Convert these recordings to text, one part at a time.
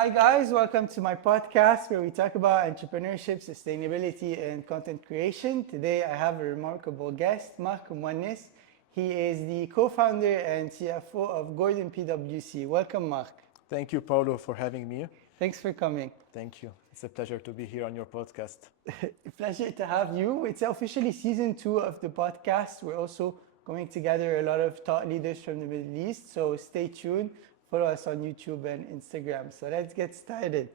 Hi, guys. Welcome to my podcast where we talk about entrepreneurship, sustainability, and content creation. Today, I have a remarkable guest, Marc Mouannes. He is the co founder and CFO of Gordon PwC. Welcome, Marc. Thank you, Paulo, for having me. Thanks for coming. Thank you. It's a pleasure to be here on your podcast. Pleasure to have you. It's officially season 2 of the podcast. We're also going to gather a lot of thought leaders from the Middle East. So stay tuned. Follow us on YouTube and Instagram. So let's get started.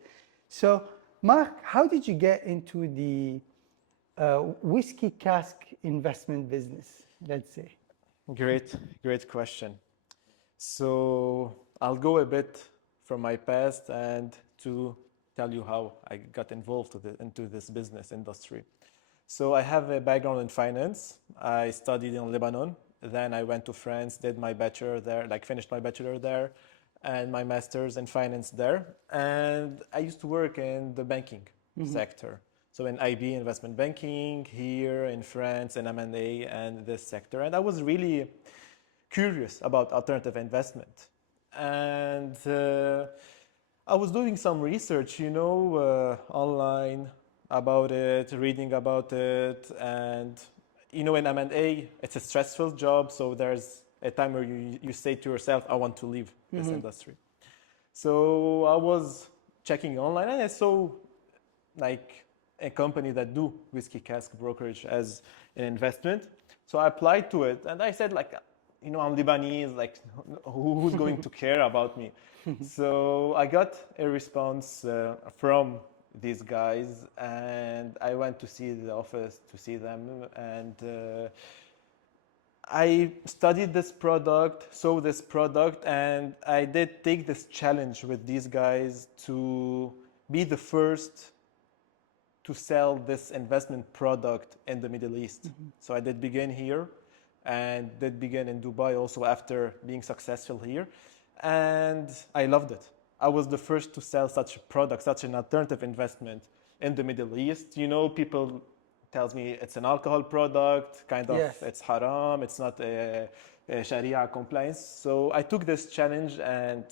So, Marc, how did you get into the whiskey cask investment business, let's say? Great question. So I'll go a bit from my past and to tell you how I got involved into this business industry. So I have a background in finance. I studied in Lebanon. Then I went to France, did my bachelor there, finished my bachelor there, and my master's in finance there. And I used to work in the banking sector. So in IB, investment banking, here in France, in M&A, and this sector. And I was really curious about alternative investment. And I was doing some research, online about it, reading about it. And, in M&A, it's a stressful job. So there's a time where you say to yourself, I want to leave this industry. So I was checking online and I saw a company that do whiskey cask brokerage as an investment. So I applied to it and I said I'm Lebanese, who's going to care about me? So I got a response from these guys and I went to see the office to see them and I studied this product, saw this product, and I did take this challenge with these guys to be the first to sell this investment product in the Middle East. So I did begin here and did begin in Dubai also after being successful here. And I loved it. I was the first to sell such a product, such an alternative investment in the Middle East. People tells me it's an alcohol product, Yes. It's haram, it's not a Sharia compliance. So I took this challenge and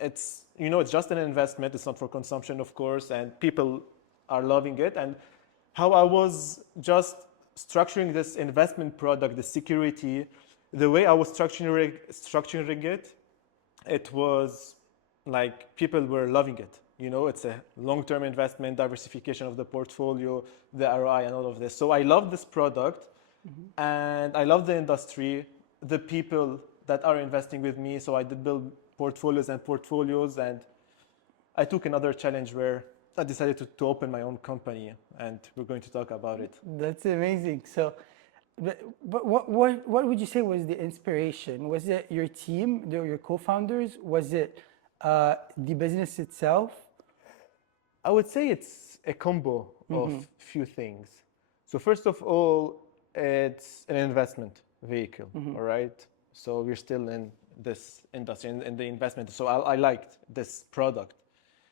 it's just an investment. It's not for consumption, of course, and people are loving it. And how I was just structuring this investment product, the security, the way I was structuring it, it was like people were loving it. It's a long-term investment, diversification of the portfolio, the ROI and all of this. So I love this product and I love the industry, the people that are investing with me. So I did build portfolios and I took another challenge where I decided to open my own company and we're going to talk about it. That's amazing. So, but what would you say was the inspiration? Was it your team, your co-founders? Was it the business itself? I would say it's a combo of few things. So first of all, it's an investment vehicle, all right? So we're still in this industry, in the investment. So I liked this product.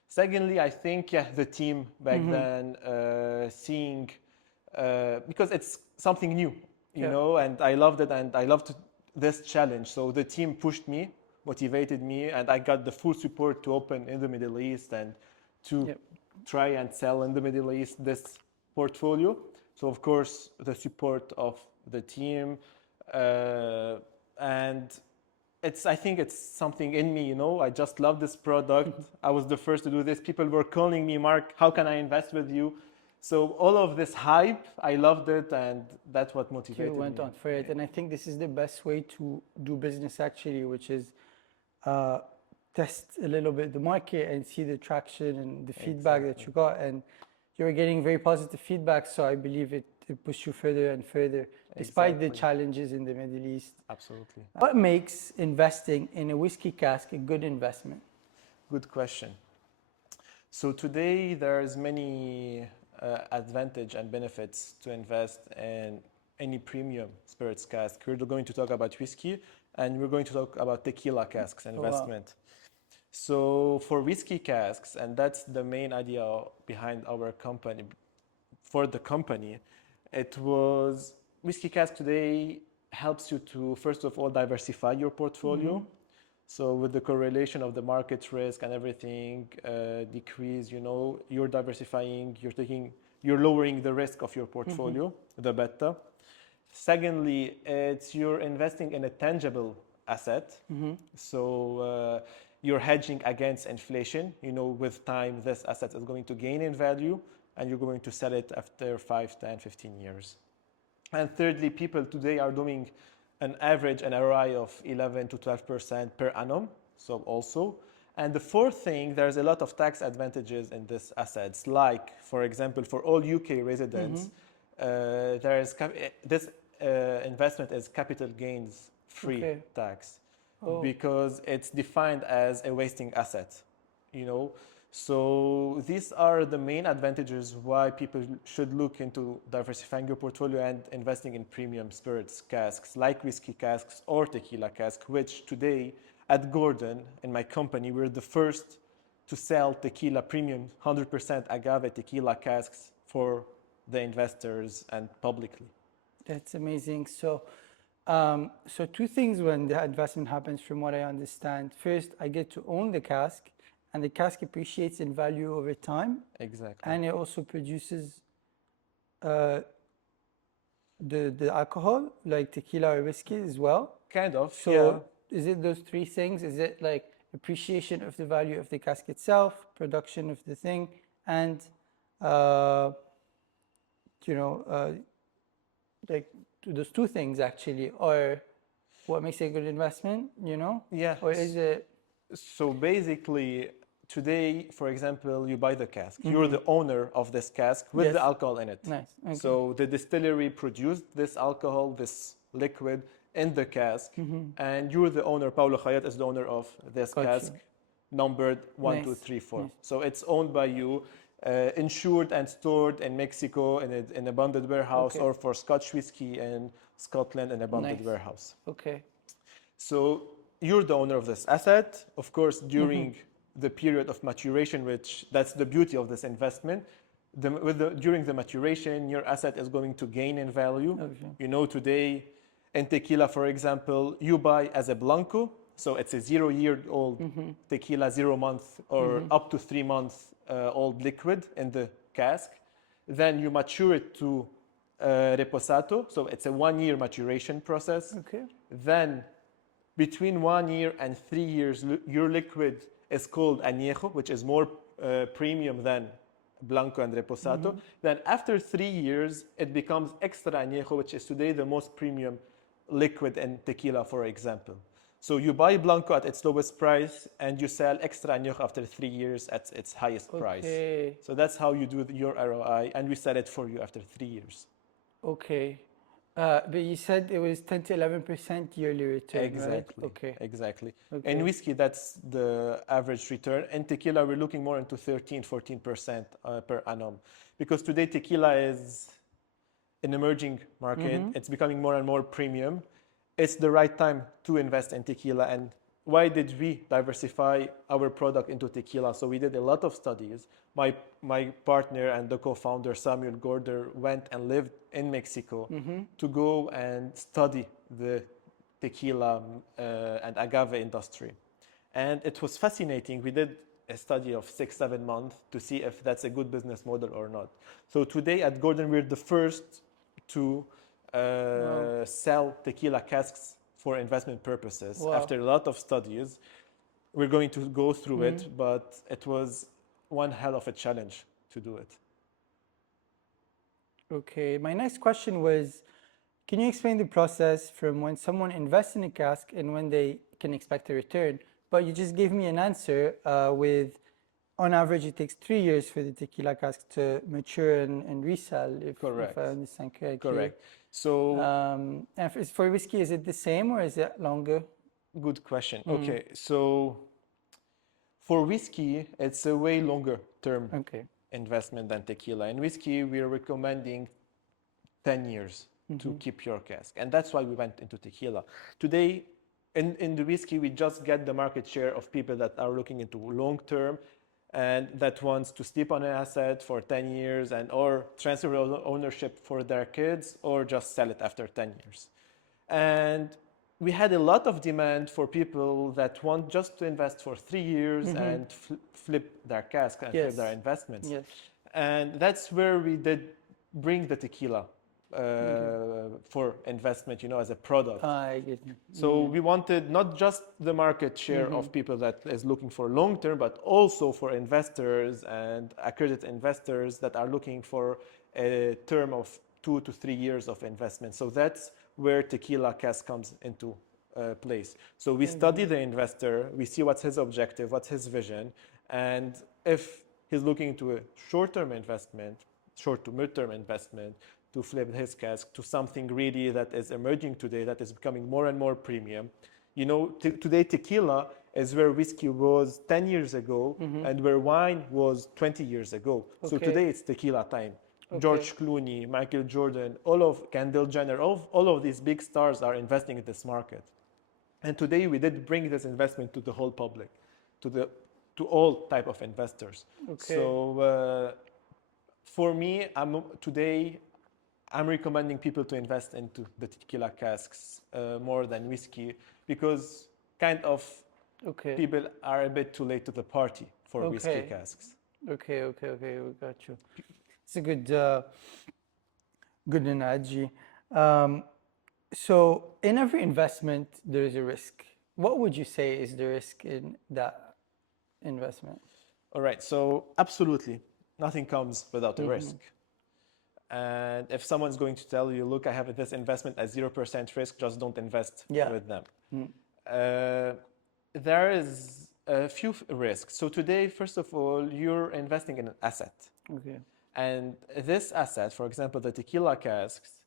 Secondly, I think the team back then, seeing, because it's something new, and I loved it and I loved this challenge. So the team pushed me, motivated me, and I got the full support to open in the Middle East and to try and sell in the Middle East this portfolio. So of course, the support of the team, and I think it's something in me, I just love this product. I was the first to do this. People were calling me, Marc, how can I invest with you? So all of this hype, I loved it, and that's what motivated me. You went on for it, and I think this is the best way to do business actually, which is test a little bit the market and see the traction and the feedback that you got. And you were getting very positive feedback, so I believe it pushed you further and further, despite the challenges in the Middle East. Absolutely. What makes investing in a whiskey cask a good investment? Good question. So today there's many advantage and benefits to invest in any premium spirits cask. We're going to talk about whiskey and we're going to talk about tequila casks investment. Wow. So for whiskey casks, and that's the main idea behind our company, for the company, it was whiskey cask today helps you to, first of all, diversify your portfolio. So with the correlation of the market risk and everything decrease, you're diversifying, you're lowering the risk of your portfolio, the better. Secondly, you're investing in a tangible asset. So you're hedging against inflation. With time, this asset is going to gain in value and you're going to sell it after 5, 10, 15 years. And thirdly, people today are doing an average ROI of 11 to 12% per annum. So also, and the fourth thing, there's a lot of tax advantages in these assets. Like, for example, for all UK residents, this investment is capital gains free tax because it's defined as a wasting asset. So these are the main advantages why people should look into diversifying your portfolio and investing in premium spirits casks like whiskey casks or tequila cask, which today at Gordon, in my company, we're the first to sell tequila premium 100% agave tequila casks for the investors and publicly. That's amazing. So two things when the investment happens, from what I understand. First, I get to own the cask, and the cask appreciates in value over time. Exactly. And it also produces the alcohol, like tequila or whiskey as well. Kind of. So yeah. Is it those three things? Is it like appreciation of the value of the cask itself, production of the thing, and like those two things actually, or what makes it a good investment? Yeah. Or is it? So basically, today, for example, you buy the cask. You're the owner of this cask with the alcohol in it. Nice. Okay. So the distillery produced this alcohol, this liquid in the cask, and you're the owner. Paulo Khayat is the owner of this cask, numbered 1, 2, 3, 4. Nice. So it's owned by you, insured and stored in Mexico in a bonded warehouse, or for Scotch whiskey in Scotland in a bonded warehouse. Okay. So you're the owner of this asset. Of course, during the period of maturation, which that's the beauty of this investment, during the maturation, your asset is going to gain in value. Okay. Today in tequila, for example, you buy as a blanco, so it's a 0-year-old tequila, 0 month or up to 3 months old liquid in the cask. Then you mature it to reposato, so it's a 1-year maturation process. Okay. Then between 1 year and 3 years, your liquid is called añejo, which is more premium than blanco and reposato. Then after 3 years, it becomes extra añejo, which is today the most premium liquid in tequila, for example. So you buy blanco at its lowest price and you sell extra añejo after 3 years at its highest price. So that's how you do your ROI, and we sell it for you after 3 years. Okay. But you said it was 10 to 11% yearly return, exactly, right? Okay. Exactly. In whiskey, that's the average return. In tequila, we're looking more into 13, 14% per annum. Because today, tequila is an emerging market. It's becoming more and more premium. It's the right time to invest in tequila. And why did we diversify our product into tequila? So we did a lot of studies. My partner and the co-founder, Samuel Gorder, went and lived in Mexico to go and study the tequila and agave industry. And it was fascinating. We did a study of 6-7 months to see if that's a good business model or not. So today at Gordon, we're the first to sell tequila casks for investment purposes. After a lot of studies, we're going to go through it, but it was one hell of a challenge to do it. Okay, my next question was, can you explain the process from when someone invests in a cask and when they can expect a return? But you just gave me an answer with, on average, it takes 3 years for the tequila cask to mature and resell, if I understand correctly. Correct. So, and for whiskey, is it the same or is it longer? Good question. Okay, so for whiskey, it's a way longer term investment than tequila. In whiskey, we are recommending 10 years to keep your cask. And that's why we went into tequila. Today, in the whiskey, we just get the market share of people that are looking into long term and that wants to sleep on an asset for 10 years and or transfer ownership for their kids or just sell it after 10 years. And we had a lot of demand for people that want just to invest for 3 years and flip their cask and flip their Yes. investments. Yes. And that's where we did bring the tequila for investment, as a product. I get you. So we wanted not just the market share of people that is looking for long term, but also for investors and accredited investors that are looking for a term of 2 to 3 years of investment. So that's where tequila cask comes into place. So we study the investor, we see what's his objective, what's his vision, and if he's looking to a short-term investment, short to mid-term investment, to flip his cask to something really that is emerging today, that is becoming more and more premium. Today tequila is where whiskey was 10 years ago and where wine was 20 years ago. So Okay. today it's tequila time. Okay. George Clooney, Michael Jordan, all of Kendall Jenner, all of these big stars are investing in this market. And today we did bring this investment to the whole public, to all type of investors. Okay. So for me, I'm recommending people to invest into the tequila casks more than whiskey because kind of Okay. people are a bit too late to the party for whiskey Okay. casks. Okay. We got you. It's a good analogy. So in every investment, there is a risk. What would you say is the risk in that investment? All right, so absolutely, nothing comes without a risk. And if someone's going to tell you, look, I have this investment at 0% risk, just don't invest with them. There is a few risks. So today, first of all, you're investing in an asset. Okay. And this asset, for example, the tequila casks,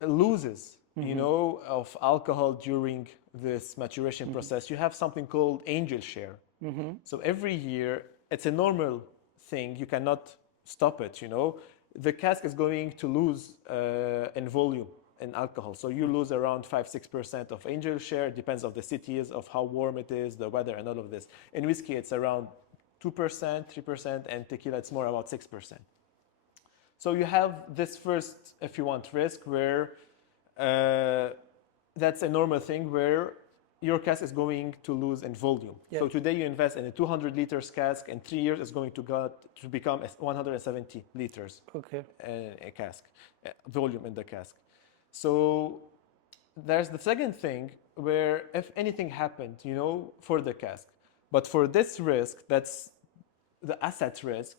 loses, of alcohol during this maturation process. You have something called angel share. So every year, it's a normal thing. You cannot stop it, The cask is going to lose in volume in alcohol. So you lose around 5-6% of angel share. It depends on the cities, of how warm it is, the weather, and all of this. In whiskey, it's around 2%, 3%, and tequila, it's more about 6%. So you have this first, if you want, risk where that's a normal thing where your cask is going to lose in volume. Yeah. So today you invest in a 200 liters cask, in 3 years it's going to become 170 liters a cask, volume in the cask. So there's the second thing where if anything happened, for the cask, but for this risk, that's the asset risk,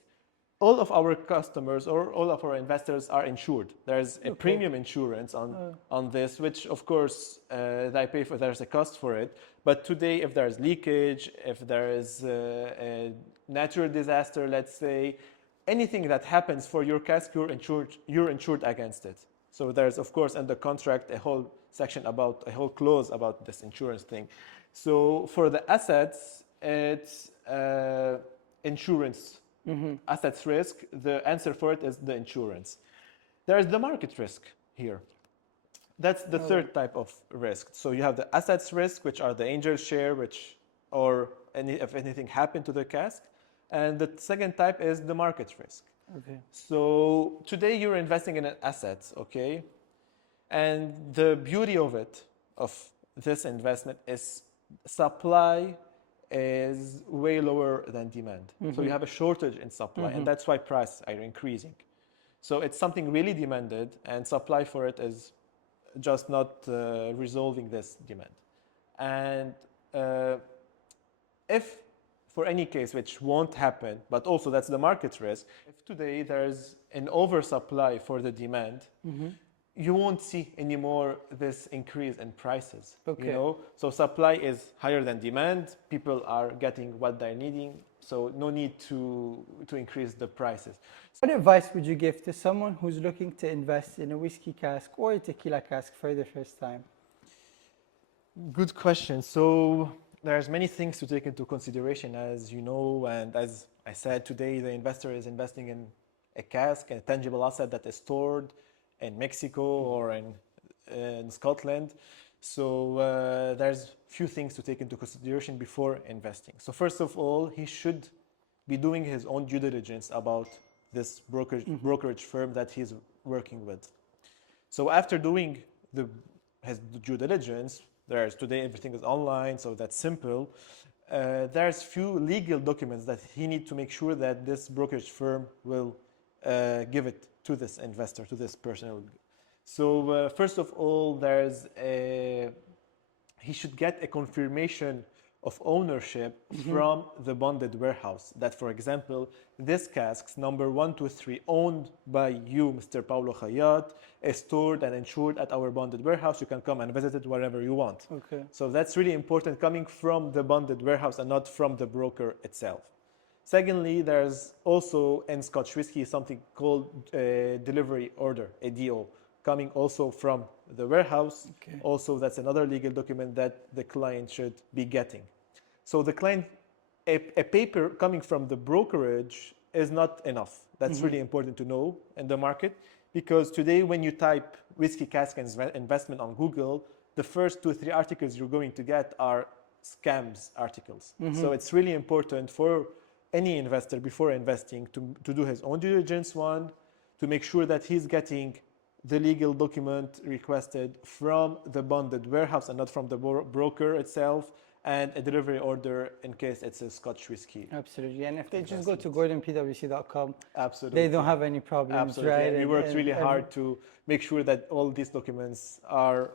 all of our customers or all of our investors are insured. There's a premium insurance on this, which of course they pay for. There's a cost for it. But today, if there's leakage, if there is a natural disaster, let's say, anything that happens for your cask, you're insured against it. So there's of course in the contract a whole clause about this insurance thing. So for the assets, it's insurance. Assets risk, the answer for it is the insurance. There is the market risk here. That's the third type of risk. So you have the assets risk, which are the angel share, if anything happened to the cask. And the second type is the market risk. Okay. So today you're investing in an asset, okay? And the beauty of this investment is supply is way lower than demand. So you have a shortage in supply, and that's why prices are increasing. So it's something really demanded, and supply for it is just not resolving this demand. And if for any case, which won't happen, but also that's the market risk, if today there's an oversupply for the demand, you won't see anymore this increase in prices. So supply is higher than demand. People are getting what they're needing. So no need to increase the prices. What advice would you give to someone who's looking to invest in a whiskey cask or a tequila cask for the first time? Good question. So there's many things to take into consideration, as you know, and as I said today, the investor is investing in a cask, a tangible asset that is stored in Mexico or in Scotland. So there's few things to take into consideration before investing. So first of all, he should be doing his own due diligence about this brokerage firm that he's working with. So after doing his due diligence. There's today everything is online, so that's simple. There's few legal documents that he need to make sure that this brokerage firm will give it to this investor, to this person. So first of all, he should get a confirmation of ownership from the bonded warehouse. That, for example, this casks number 123, owned by you, Mr. Paulo Khayat, is stored and insured at our bonded warehouse. You can come and visit it whenever you want. Okay. So that's really important, coming from the bonded warehouse and not from the broker itself. Secondly, there's also in Scotch whiskey something called a delivery order, a DO, coming also from the warehouse. Okay. Also, that's another legal document that the client should be getting. So the client, a paper coming from the brokerage is not enough. That's really important to know in the market, because today when you type whiskey cask investment on Google, the first 2 or 3 articles you're going to get are scams articles. So it's really important for any investor before investing to do his own due diligence, one, to make sure that he's getting the legal document requested from the bonded warehouse and not from the broker itself, and a delivery order in case it's a Scotch whiskey. Absolutely. And if they just go to gordonpwc.com, Absolutely. they don't have any problems, Absolutely. right? And we worked really hard to make sure that all these documents are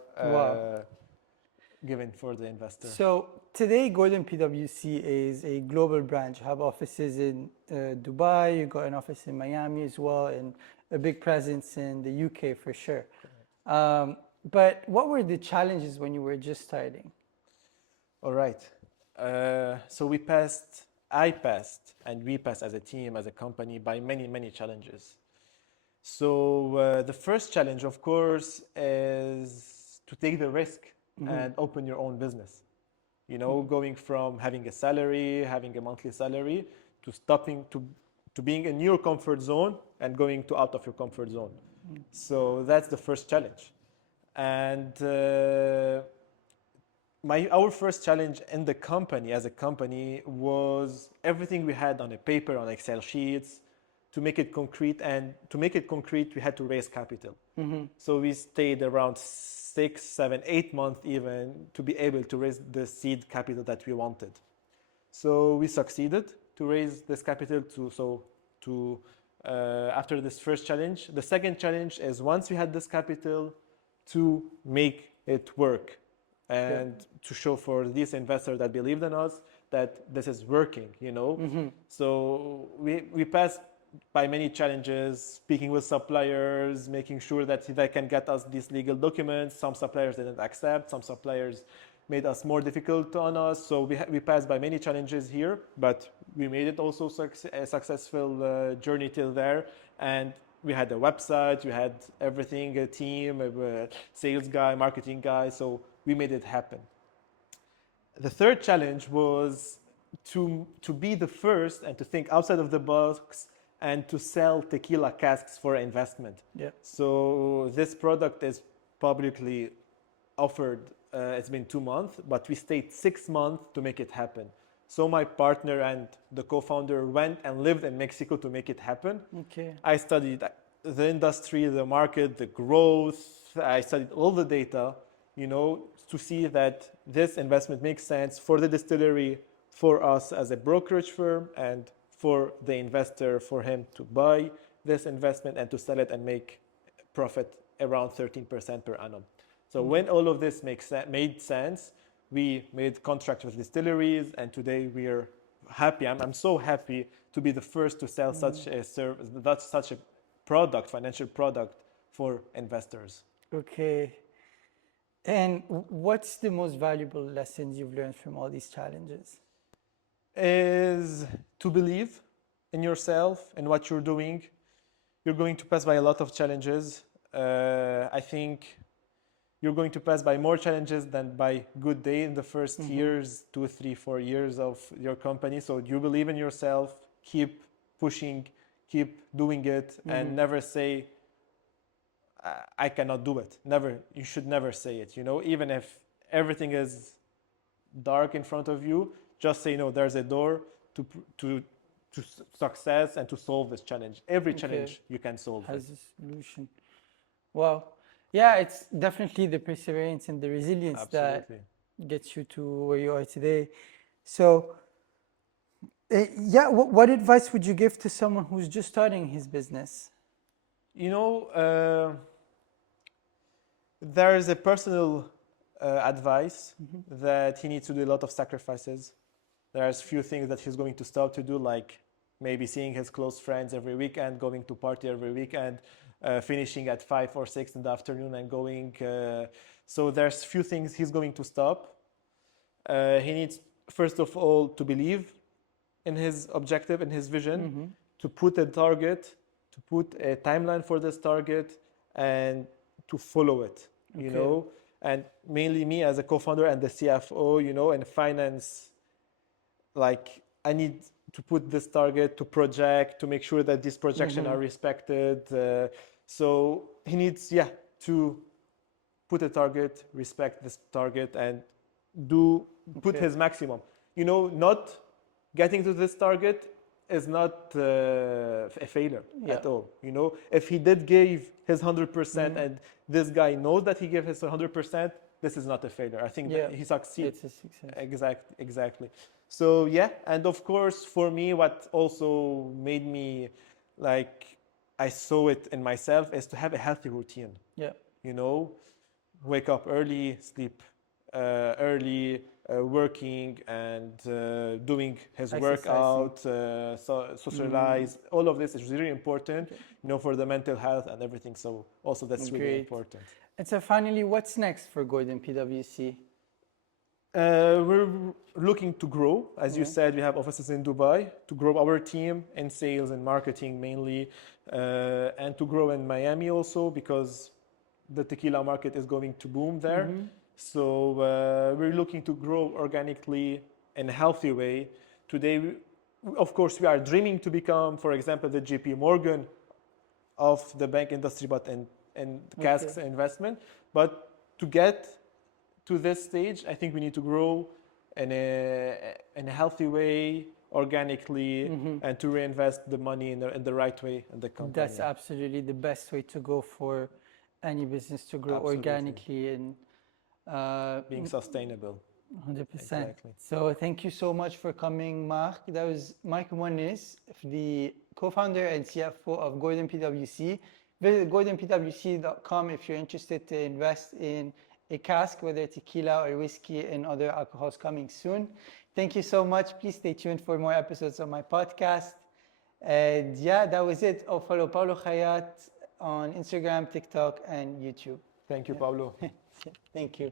given for the investor. So today, Gordon PwC is a global branch. You have offices in Dubai, you got an office in Miami as well, and a big presence in the UK for sure. But what were the challenges when you were just starting? All right. So I passed, and we passed as a team, as a company, by many, many challenges. So the first challenge, of course, is to take the risk and open your own business. You know, going from having a salary, having a monthly salary, to stopping to being in your comfort zone and going to out of your comfort zone. So that's the first challenge. And our first challenge in the company, as a company, was everything we had on a paper, on Excel sheets, to make it concrete. And to make it concrete, we had to raise capital. So we stayed around 6, 7, 8 months even to be able to raise the seed capital that we wanted. So we succeeded to raise this capital after this first challenge. The second challenge is, once we had this capital, to make it work and to show for these investors that believed in us that this is working, you know. So we passed by many challenges, speaking with suppliers, making sure that they can get us these legal documents. Some suppliers didn't accept, some suppliers made us more difficult on us. So we passed by many challenges here, but we made it also a successful journey till there. And we had a website, we had everything, a team, a sales guy, marketing guy. So we made it happen. The third challenge was to be the first and to think outside of the box and to sell tequila casks for investment. So this product is publicly offered. It's been 2 months, but we stayed 6 months to make it happen. So my partner and the co-founder went and lived in Mexico to make it happen. I studied the industry, the market, the growth. I studied all the data, you know, to see that this investment makes sense for the distillery, for us as a brokerage firm, and for the investor, for him to buy this investment and to sell it and make profit around 13% per annum. So when all of this made sense, we made contracts with distilleries, and today we are happy. I'm so happy to be the first to sell such a service, such a product, financial product for investors. Okay. And what's the most valuable lessons you've learned from all these challenges? Is to believe in yourself and what you're doing. You're going to pass by a lot of challenges. I think you're going to pass by more challenges than by good day in the first years, 2, 3, 4 years of your company. So you believe in yourself, keep pushing, keep doing it, and never say, I cannot do it. Never. You should never say it. You know, even if everything is dark in front of you, just say, no, there's a door to success and to solve this challenge. Every challenge you can solve. Has a solution. Wow. Yeah, it's definitely the perseverance and the resilience that Absolutely. gets you to where you are today. So, yeah, what advice would you give to someone who's just starting his business? You know, there is a personal advice that he needs to do a lot of sacrifices. There's few things that he's going to stop to do, like maybe seeing his close friends every weekend, going to party every weekend, finishing at 5 or 6 in the afternoon and going. So there's few things he's going to stop. He needs, first of all, to believe in his objective, in his vision, to put a target, to put a timeline for this target, and to follow it. You Okay. know, and mainly me as a co-founder and the CFO, you know, and finance, like I need to put this target to project to make sure that these projections are respected. So he needs, yeah, to put a target, respect this target, and do put Okay. his maximum. You know, not getting to this target is not a failure Yeah. at all. You know, if he did give his 100% and this guy knows that he gave his 100%, this is not a failure. I think Yeah. that he succeeds. It's a success. Exactly. So yeah, and of course for me, what also made me like I saw it in myself is to have a healthy routine. Yeah. You know, wake up early, sleep early, working and doing his Exercising. workout, socialize. All of this is really important, you know, for the mental health and everything. So also that's really Great. important. And so finally, what's next for Gordon PwC? We're looking to grow. As you Yeah. said, we have offices in Dubai to grow our team in sales and marketing mainly, and to grow in Miami also because the tequila market is going to boom there. So we're looking to grow organically in a healthy way. Today, of course, we are dreaming to become, for example, the JP Morgan of the bank industry, but in casks Okay. investment. But to get to this stage, I think we need to grow in a healthy way, organically, and to reinvest the money in the right way in the company. That's absolutely the best way to go for any business to grow Absolutely. organically and Being sustainable. 100%. Exactly. So thank you so much for coming, Marc. That was Marc Mouannes, the co-founder and CFO of Gordon PwC. Visit gordonpwc.com if you're interested to invest in a cask, whether tequila or whiskey and other alcohols coming soon. Thank you so much. Please stay tuned for more episodes of my podcast. And yeah, that was it. Oh, follow Paulo Khayat on Instagram, TikTok, and YouTube. Thank you, Pablo. Thank you.